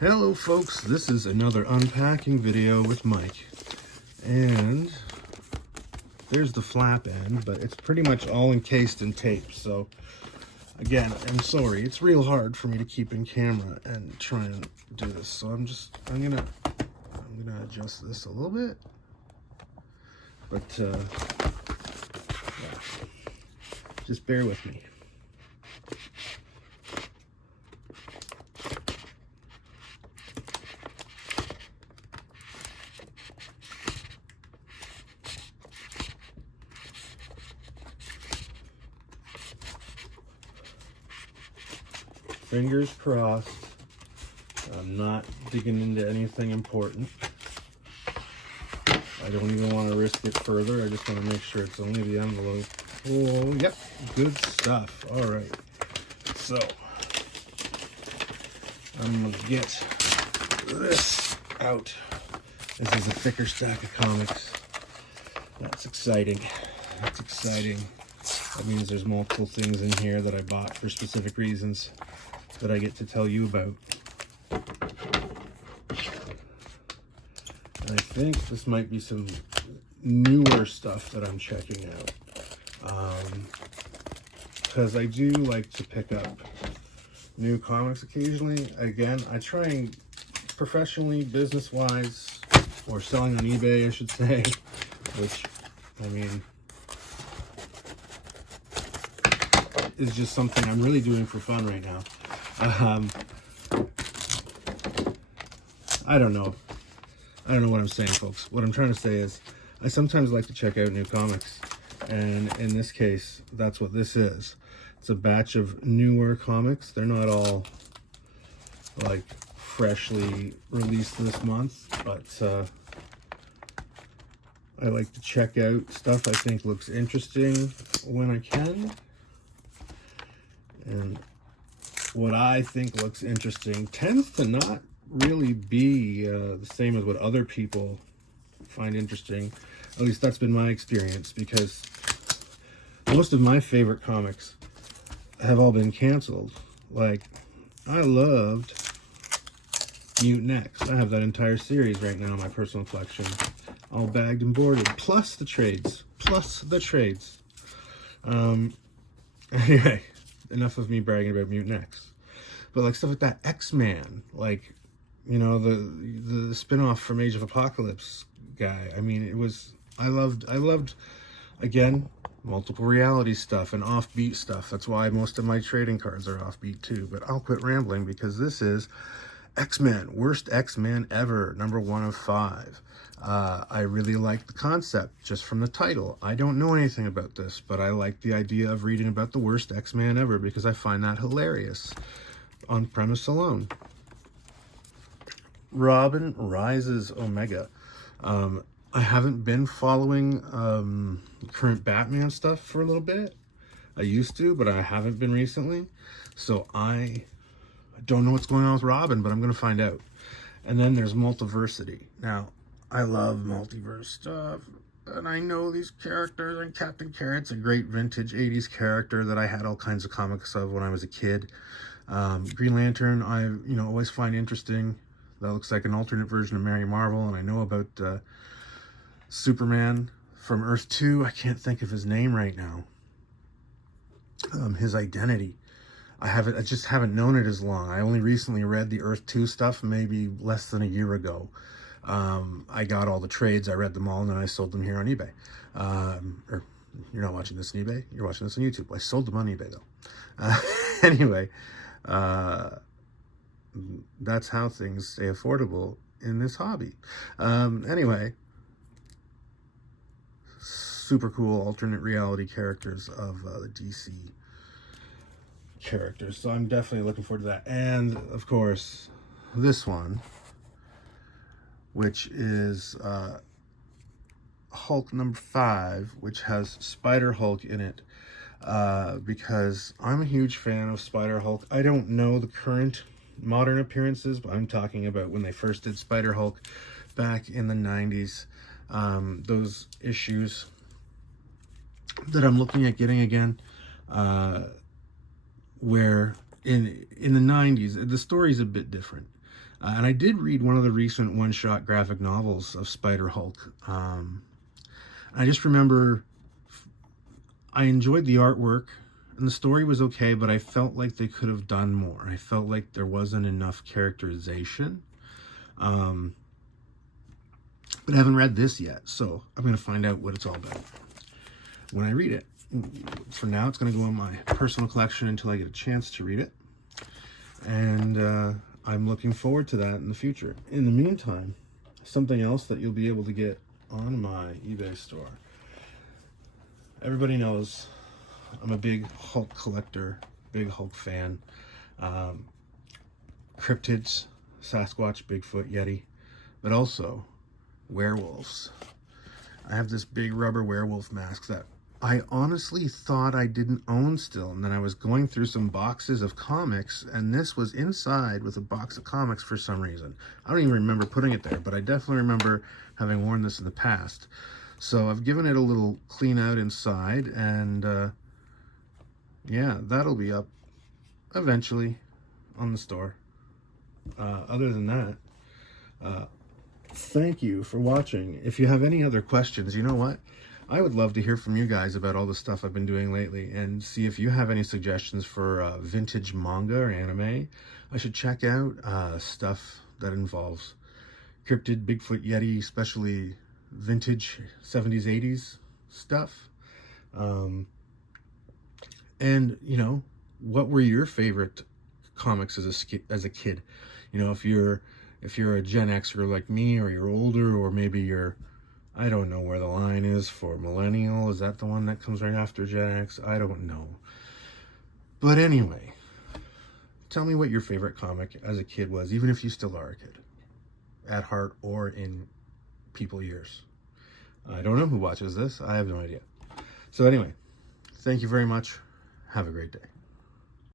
Hello folks, this is another unpacking video with Mike, and there's the flap end, but it's pretty much all encased in tape. So again, I'm sorry, it's real hard for me to keep in camera and try and do this. So I'm gonna adjust this a little bit, but yeah, just bear with me. Fingers crossed, I'm not digging into anything important. I don't even want to risk it further. I just want to make sure it's only the envelope. Oh, yep, good stuff. All right, so I'm going to get this out. This is a thicker stack of comics. That's exciting. That's exciting. That means there's multiple things in here that I bought for specific reasons that I get to tell you about. And I think this might be some newer stuff that I'm checking out. Because I do like to pick up new comics occasionally. Again, I try and professionally, business-wise, or selling on eBay, I should say, which, I mean, is just something I'm really doing for fun right now. I don't know what I'm saying, folks. What I'm trying to say is I sometimes like to check out new comics, and in this case, that's what this is. It's a batch of newer comics. They're not all like freshly released this month, but I like to check out stuff I think looks interesting when I can. And what I think looks interesting tends to not really be the same as what other people find interesting. At least that's been my experience, because most of my favorite comics have all been canceled. Like, I loved Mutant X. I have that entire series right now in my personal collection, all bagged and boarded, plus the trades. Anyway, enough of me bragging about Mutant X. But like stuff like that, X-Man, like, you know, the spin-off from Age of Apocalypse guy. I mean, I loved, again, multiple reality stuff and offbeat stuff. That's why most of my trading cards are offbeat too. But I'll quit rambling, because this is X-Men, worst X-Men ever, #1 of 5. I really like the concept just from the title. I don't know anything about this, but I like the idea of reading about the worst X-Man ever, because I find that hilarious on premise alone. Robin Rises Omega. I haven't been following current Batman stuff for a little bit. I used to, but I haven't been recently. So I don't know what's going on with Robin, but I'm going to find out. And then there's Multiversity. Now, I love multiverse stuff, and I know these characters, and Captain Carrot's a great vintage 80s character that I had all kinds of comics of when I was a kid. Green Lantern, I always find interesting. That looks like an alternate version of Mary Marvel, and I know about Superman from Earth 2. I can't think of his name right now. His identity. I just haven't known it as long. I only recently read the Earth 2 stuff, maybe less than a year ago. I got all the trades, I read them all, and then I sold them here on eBay. Or you're not watching this on eBay, you're watching this on YouTube. I sold them on eBay though. Anyway, that's how things stay affordable in this hobby. Anyway, super cool alternate reality characters of the DC characters. So I'm definitely looking forward to that. And of course, this one, which is Hulk #5, which has Spider Hulk in it, because I'm a huge fan of Spider Hulk. I don't know the current modern appearances, but I'm talking about when they first did Spider Hulk back in the 90s. Those issues that I'm looking at getting again, where in the 90s, the story's a bit different. And I did read one of the recent one-shot graphic novels of Spider-Hulk. I just remember I enjoyed the artwork, and the story was okay, but I felt like they could have done more. I felt like there wasn't enough characterization. But I haven't read this yet, so I'm going to find out what it's all about when I read it. For now, it's going to go in my personal collection until I get a chance to read it. And I'm looking forward to that in the future. In the meantime, something else that you'll be able to get on my eBay store. Everybody knows I'm a big Hulk collector, big Hulk fan. Cryptids, Sasquatch, Bigfoot, Yeti, but also werewolves. I have this big rubber werewolf mask that I honestly thought I didn't own still, and then I was going through some boxes of comics, and this was inside with a box of comics for some reason. I don't even remember putting it there, but I definitely remember having worn this in the past. So I've given it a little clean out inside, and yeah, that'll be up eventually on the store. Other than that, thank you for watching. If you have any other questions, you know what? I would love to hear from you guys about all the stuff I've been doing lately, and see if you have any suggestions for vintage manga or anime I should check out. Stuff that involves cryptid, Bigfoot, Yeti, especially vintage 70s, 80s stuff. And, you know, what were your favorite comics as a kid? You know, if you're a Gen Xer like me, or you're older, or maybe you're, I don't know where the line is for millennial. Is that the one that comes right after Gen X? I don't know. But anyway, tell me what your favorite comic as a kid was, even if you still are a kid, at heart or in people years. I don't know who watches this. I have no idea. So anyway, thank you very much. Have a great day.